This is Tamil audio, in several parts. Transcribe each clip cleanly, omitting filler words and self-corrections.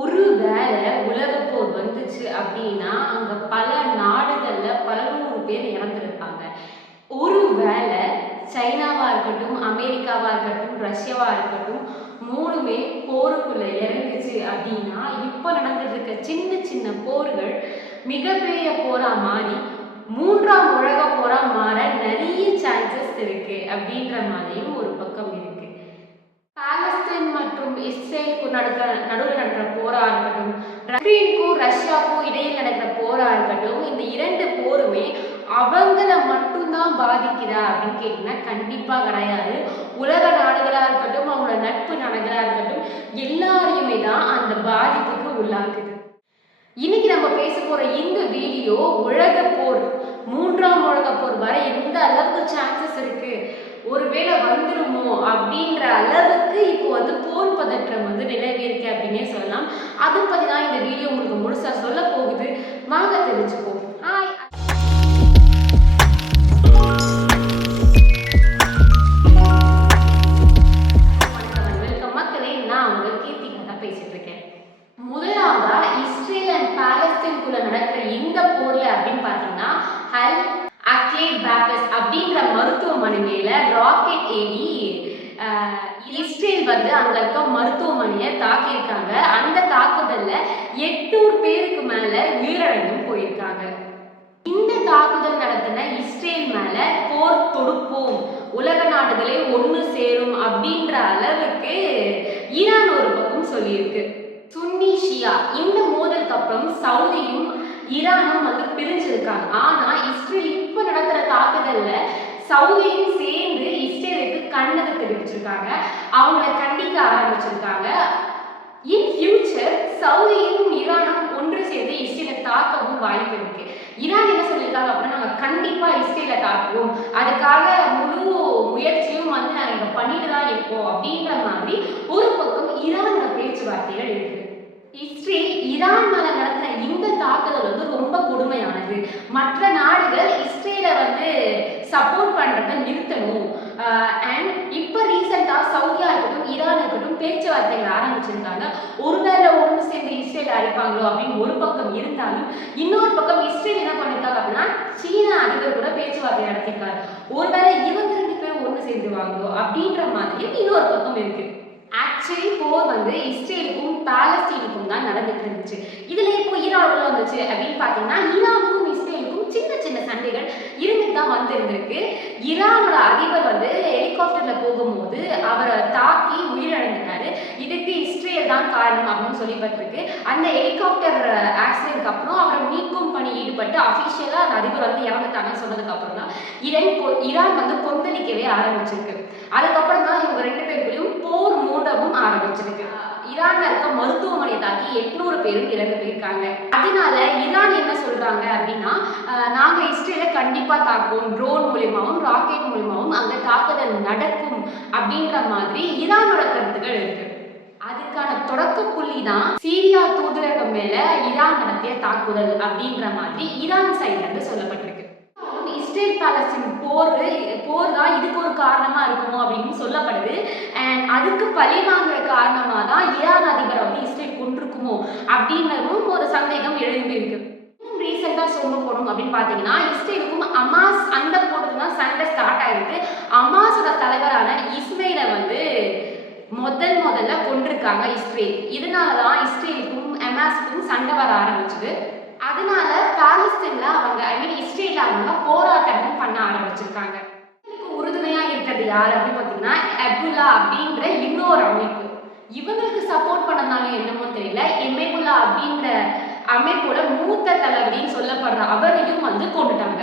ஒருவேளை உலகப்போர் வந்துச்சு அப்படின்னா, அங்க பல நாடுகள்ல பல 100 பேர் இறந்திருப்பாங்க. ஒருவேளை சைனாவா இருக்கட்டும், அமெரிக்காவா இருக்கட்டும், ரஷ்யாவா இருக்கட்டும் 3மே போருக்குள்ள இறங்குச்சு அப்படின்னா, இப்ப நடந்துட்டு இருக்க சின்ன சின்ன போர்கள் மிகப்பெரிய போரா மாறி 3ஆம் உலகப் போரா மாற நெறைய சான்சஸ் இருக்கு அப்படின்ற மாதிரியும் ஒரு பக்கம் இருக்கு. பாலஸ்தீன் மற்றும் இஸ்ரேலுக்கு நடுவில் நடக்கிற போரா இருக்கட்டும், உக்ரைனுக்கும் ரஷ்யாவுக்கும் இடையில் நடக்கிற போரா இருக்கட்டும், இந்த 2 போருமே அவங்கள மட்டும்தான் பாதிக்குதா அப்படின்னு கேட்டீங்கன்னா கண்டிப்பா கிடையாது. உலக நாடுகளா இருக்கட்டும், அவங்களோட நட்பு நாடுகளா இருக்கட்டும், எல்லாரையுமே தான் அந்த பாதிப்புக்கு உள்ளாக்குது. இன்னைக்கு நம்ம பேச போற இந்த வீடியோ உலக போர் 3ஆம் உலக போர் வர எந்த அளவுக்கு சான்சஸ் இருக்கு, ஒருவேளை வந்துருமோ அப்படின்ற அளவுக்கு இப்போ போர் பதற்றம் நிலவி இருக்கு அப்படின்னே சொல்லலாம். அதை பத்தி தான் இந்த வீடியோ உங்களுக்கு முழுசா சொல்ல போகுது. வாங்க தெரிஞ்சுப்போம். ஹாய், வெல்கம் மக்களே. நான் உங்க கீர்த்திகா தான் பேசிட்டு இருக்கேன். முதலாவதா இஸ்ரேல் அண்ட் பாலஸ்தீனுக்குள்ள நடக்கிற இந்த போர்ல அப்படின்னு பாத்தீங்கன்னா ஹல் அக்லேட் பேப்பஸ் அப்படின்ற மருத்துவமனை மேல ராக்கெட் ஏவி இஸ்ரேல் அங்க இருக்க மருத்துவமனையை தாக்கியிருக்காங்க. அந்த தாக்குதல்ல 800 பேருக்கு மேல உயிரிழந்தும் போயிருக்காங்க. இந்த தாக்குதல் நடத்தின இஸ்ரேல் மேல போர் தொடுப்போம், உலக நாடுகளே ஒண்ணு சேரும் அப்படின்ற அளவுக்கு ஈரான் ஒரு பக்கம் சொல்லியிருக்கு. சுன்னி ஷியா இந்த மோதலுக்கு அப்புறம் சவுதியும் ஈரானும் பிரிஞ்சிருக்காங்க. ஆனா இஸ்ரேல் இப்ப நடத்துற தாக்குதல்ல சவுதியும் சேர்ந்து இஸ்ரேலுக்கு கண்டனம் தெரிவிச்சிருக்காங்க. அவங்கள கண்டிக்க ஆரம்பிச்சிருக்காங்க. இன் ஃபியூச்சர் சவுதியும் ஈரானும் ஒன்று சேர்ந்து இஸ்ரேலை தாக்கவும் வாய்ப்பு இருக்கு. ஈரான் என்ன சொல்லியிருக்காங்க அப்படின்னா, நாங்க கண்டிப்பா இஸ்ரேலை தாக்குவோம், அதுக்காக முழு முயற்சியும் நாங்க பண்ணிட்டு தான் இருக்கோம் அப்படின்ற மாதிரி ஒரு பக்கம் ஈரானோட பேச்சுவார்த்தைகள் இருக்கு. இஸ்ரேல் ஈரான் மேல நடத்தின இந்த தாக்குதல் ரொம்ப கொடுமையானது. மற்ற நாடுகள் இஸ்ரேலை சப்போர்ட் பண்றதை நிறுத்தணும். அண்ட் இப்ப ரீசெண்டா சவுதியா இருக்கட்டும், ஈரான் இருக்கட்டும் பேச்சுவார்த்தைகள் ஆரம்பிச்சிருக்காங்க. ஒருவேளை ஒன்று சேர்ந்து இஸ்ரேல் அழிப்பாங்களோ அப்படின்னு ஒரு பக்கம் இருந்தாலும், இன்னொரு பக்கம் இஸ்ரேல் என்ன பண்ணிருக்காங்க அப்படின்னா, சீன அதிபர் கூட பேச்சுவார்த்தை நடத்திருக்காரு. ஒருவேளை இவங்க 2 பேரும் ஒன்று சேர்ந்துருவாங்களோ அப்படின்ற மாதிரியும் இன்னொரு பக்கம் இருக்கு. ஆக்சுவலி போர் இஸ்ரேலுக்கும் பாலஸ்தீனுக்கும் தான் நடந்துட்டு இருந்துச்சு. இதுல இப்போ ஈரான் உள்ள வந்துச்சு அப்படின்னு பாத்தீங்கன்னா, ஈரானுக்கும் இஸ்ரேலுக்கும் சின்ன சின்ன சண்டைகள் இருந்துட்டு தான் இருந்திருக்கு. ஈரானோட அதிபர் ஹெலிகாப்டர்ல போகும்போது அவரை தாக்கி உயிரிழந்தாரு. இதுக்கு இஸ்ரேல் தான் காரணம் அப்படின்னு சொல்லப்பட்டிருக்கு. அந்த ஹெலிகாப்டர் ஆக்சிடென்ட்க்கு அப்புறம் அவரை மீட்கும் பணி ஈடுபட்டு அபிஷியலா அந்த அதிபர் இறந்துட்டாங்கன்னு சொன்னதுக்கு அப்புறம் தான் ஈரான் கொந்தளிக்கவே ஆரம்பிச்சிருக்கு. அதுக்கப்புறம் தான் இவங்க 2 பேருக்குள்ளயும் போர் மூண்டவும் ஆரம்பிச்சிருக்கு. ஈரான்ல இருக்க மருத்துவமனையை தாக்கி 800 பேரும் இறந்து போயிருக்காங்க. அதனால ஈரான் என்ன சொல்றாங்க அப்படின்னா, நாங்க இஸ்ரேலை கண்டிப்பா தாக்குவோம், ட்ரோன் மூலியமாவும் ராக்கெட் மூலியமாவும் அங்க தாக்குதல் நடக்கும் அப்படின்ற மாதிரி ஈரானோட கருத்துக்கள் இருக்கு. அதுக்கான தொடக்க புள்ளி தான் சீரியா தூதரகம் மேல ஈரான் நடத்திய தாக்குதல் அப்படின்ற மாதிரி ஈரான் சைட்ல இருந்து சொல்லப்பட்டிருக்கு. இஸ்ரேல் பாலஸ்தீன் போர் தான் இதுக்கு ஒரு காரணமா இருக்குமோ அப்படின்னு சொல்லப்படுது. அண்ட் அதுக்கு பழி வாங்குற காரணமா தான் ஈரான் அதிபரை இஸ்ரேல் கொண்டிருக்குமோ அப்படின்றதும் ஒரு சந்தேகம் எழும்பி இருக்கு. ரீசெண்டா சொல்ல போனோம் அப்படின்னு பாத்தீங்கன்னா, இஸ்ரேலுக்கும் அமாஸ் அந்த போட்டுக்கு தான் சண்டை ஸ்டார்ட் ஆயிருக்கு. அமாஸோட தலைவரான இஸ்மைலை முதல்ல கொண்டிருக்காங்க இஸ்ரேல். இதனாலதான் இஸ்ரேலுக்கும் அமாஸுக்கும் சண்டை வர ஆரம்பிச்சது. அதனால பாலஸ்தீன்ல இஸ்ரேல்ல போராட்டமும் பண்ண ஆரம்பிச்சிருக்காங்க. உறுதுணையா இருக்கிறது யார் அப்படின்னு பாத்தீங்கன்னா, எபுல்லா அப்படின்ற இன்னொரு அமைப்பு. இவங்களுக்கு சப்போர்ட் பண்ணதுனால என்னமோ தெரியல, எமெபுல்லா அப்படின்ற அமைப்போட மூத்த தளபதின்னு சொல்லப்படுற அவரையும் கொண்டுட்டாங்க.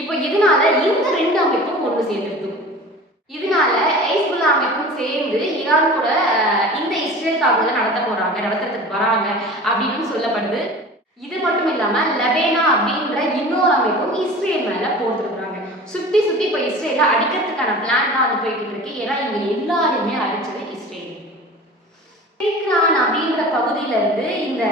இப்போ இதனால இந்த 2 அமைப்பும் ஒன்று சேர்ந்துருது. இதனால ஹெஸ்புல்லா அமைப்பும் சேர்ந்து ஈரான் கூட இந்த இஸ்ரேல் தாக்குதலை நடத்துறதுக்கு வராங்க அப்படின்னு சொல்லப்படுது. இது மட்டும் இல்லாம லெபனா அப்படின்ற இன்னொரு அமைப்பும் இஸ்ரேல் மேல போட்டுருக்காங்க. சுத்தி இப்ப இஸ்ரேலை அடிக்கிறதுக்கான பிளான் தான் போயிட்டு இருக்கு. ஏன்னா இவங்க எல்லாருமே அடிச்சது இஸ்ரேல். அப்படின்ற பகுதியில இருந்து இந்த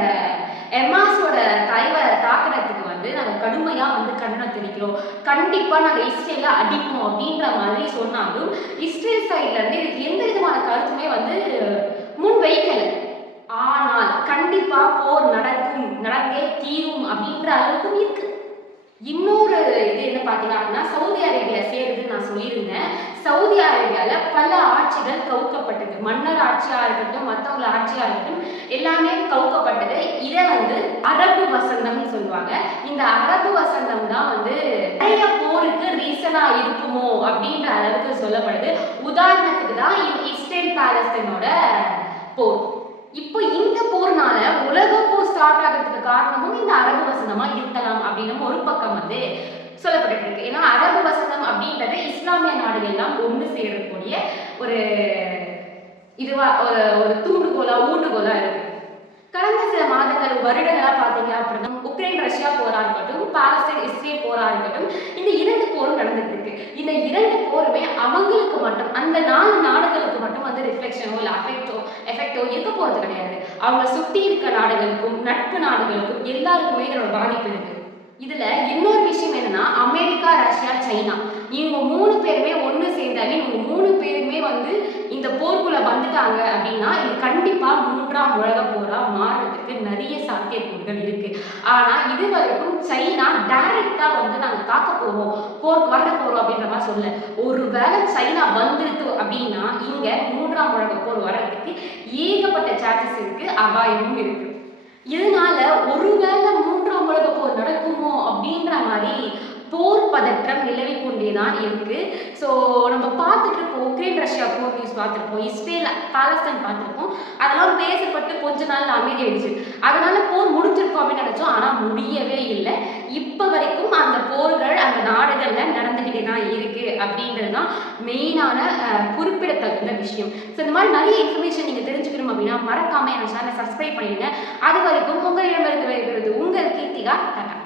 எமாஸோட தலைவரை தாக்குறதுக்கு நாங்க கடுமையா கண்டனம் தெரிவிக்கிறோம், கண்டிப்பா நாங்க இஸ்ரேலை அடிப்போம் அப்படின்ற மாதிரி சொன்னாலும், இஸ்ரேல் சைட்ல இருந்து இதுக்கு எந்த விதமான கருத்துமே முன் வைக்கல. ஆனால் கண்டிப்பா போர் நடந்தே தீரும் அப்படின்ற அளவுக்கு இருக்கு. இன்னொரு இது என்ன பார்த்தீங்க அப்படின்னா, சவுதி அரேபியா சேருதுன்னு நான் சொல்லியிருந்தேன். சவுதி அரேபியால பல ஆட்சிகள் கவுக்கப்பட்டது. மன்னர் ஆட்சியா இருக்கட்டும், மற்றவங்கள ஆட்சியா இருக்கட்டும், எல்லாமே கவுக்கப்பட்டது. இதை அரபு வசந்தம்னு சொல்லுவாங்க. இந்த அரபு வசந்தம் தான் நிறைய போருக்கு ரீசனா இருக்குமோ அப்படின்ற அளவுக்கு சொல்லப்படுது. உதாரணத்துக்கு தான் இஸ்ரேல் பாலஸ்தீனோட போர். இப்போ இந்த போர்னால உலக போர் ஸ்டார்ட் ஆகிறதுக்கு காரணமும் இந்த அரபு வசந்தமா இருக்கலாம் அப்படின்னு ஒரு பக்கம் சொல்லப்பட்டு இருக்கு. ஏன்னா அரபு வசந்தம் அப்படின்றது இஸ்லாமிய நாடுகள் எல்லாம் ஒன்று சேரக்கூடிய ஒரு இதுவா ஒரு ஊண்டுகோலா இருக்கு. கடந்த சில மாதங்கள் வருடங்களா பார்த்தீங்க அப்படின்னா உக்ரைன் ரஷ்யா போரா இருக்கட்டும், பாலஸ்தீன் இஸ்ரேல் போரா இருக்கட்டும், இந்த 2 போரும் நடந்துட்டு இருக்கு. இந்த 2 போருமே அவங்களுக்கு மட்டும், அந்த 4 நாடுகளுக்கு மட்டும் ரிஃப்ளெக்ஷனோ இல்லை எஃபெக்டோ இருக்க போறது கிடையாது. அவங்க சுற்றி இருக்க நாடுகளுக்கும் நட்பு நாடுகளுக்கும் எல்லாருக்குமே இதோட பாதிப்பு இருக்கு. இதுல இன்னொரு விஷயம் என்னன்னா, அமெரிக்கா, ரஷ்யா, சைனா இவங்க 3 பேருமே ஒன்று சேர்ந்தாலே இவங்க 3 பேருமே இந்த போர்க்குள்ள வந்துட்டாங்க அப்படின்னா இது கண்டிப்பா 3ஆம் உலக போரா மாறுறதுக்கு நிறைய சாத்தியக்கூறுகள் இருக்கு. ஆனா இது வரைக்கும் சைனா டைரக்டா நாங்க தாக்க போறோம், போருக்கு வர போறோம் அப்படின்ற மாதிரி சொல்ல. ஒருவேளை சைனா வந்துருது அப்படின்னா இங்க 3ஆம் உலக போர் வர்றதுக்கு ஏகப்பட்ட சான்சஸ் இருக்கு, அபாயமும் இருக்கு. இதனால ஒருவேளை 3ஆம் உலக போர் நடக்குமோ அப்படின்ற மாதிரி போர் பதற்றம் நிலவி கொண்டேதான் இருக்கு. ஸோ நம்ம பார்த்துட்டு இருப்போம், உக்ரைன் ரஷ்யா போர் நியூஸ் பார்த்துருப்போம், இஸ்ரேல் பாலஸ்தீன் பார்த்துருப்போம். அதெல்லாம் பேசப்பட்டு கொஞ்ச நாள் அமைதியாயிடுச்சு. அதனால போர் முடிஞ்சிருக்கும் அப்படின்னு நினைச்சோம். ஆனால் முடியவே இல்லை. இப்போ வரைக்கும் அந்த போர்கள் அந்த நாடுகள்ல நடந்துகிட்டே தான் இருக்கு அப்படின்றது தான் மெயினான குறிப்பிடத்தகுந்த விஷயம். ஸோ இந்த மாதிரி நிறைய இன்ஃபர்மேஷன் நீங்கள் தெரிஞ்சுக்கணும் அப்படின்னா மறக்காம என் சேனலை சப்ஸ்கிரைப் பண்ணிடுங்க. அது வரைக்கும் உங்களிடமிருந்து விடைபெறுவது உங்கள் கீர்த்திகா. டாடா.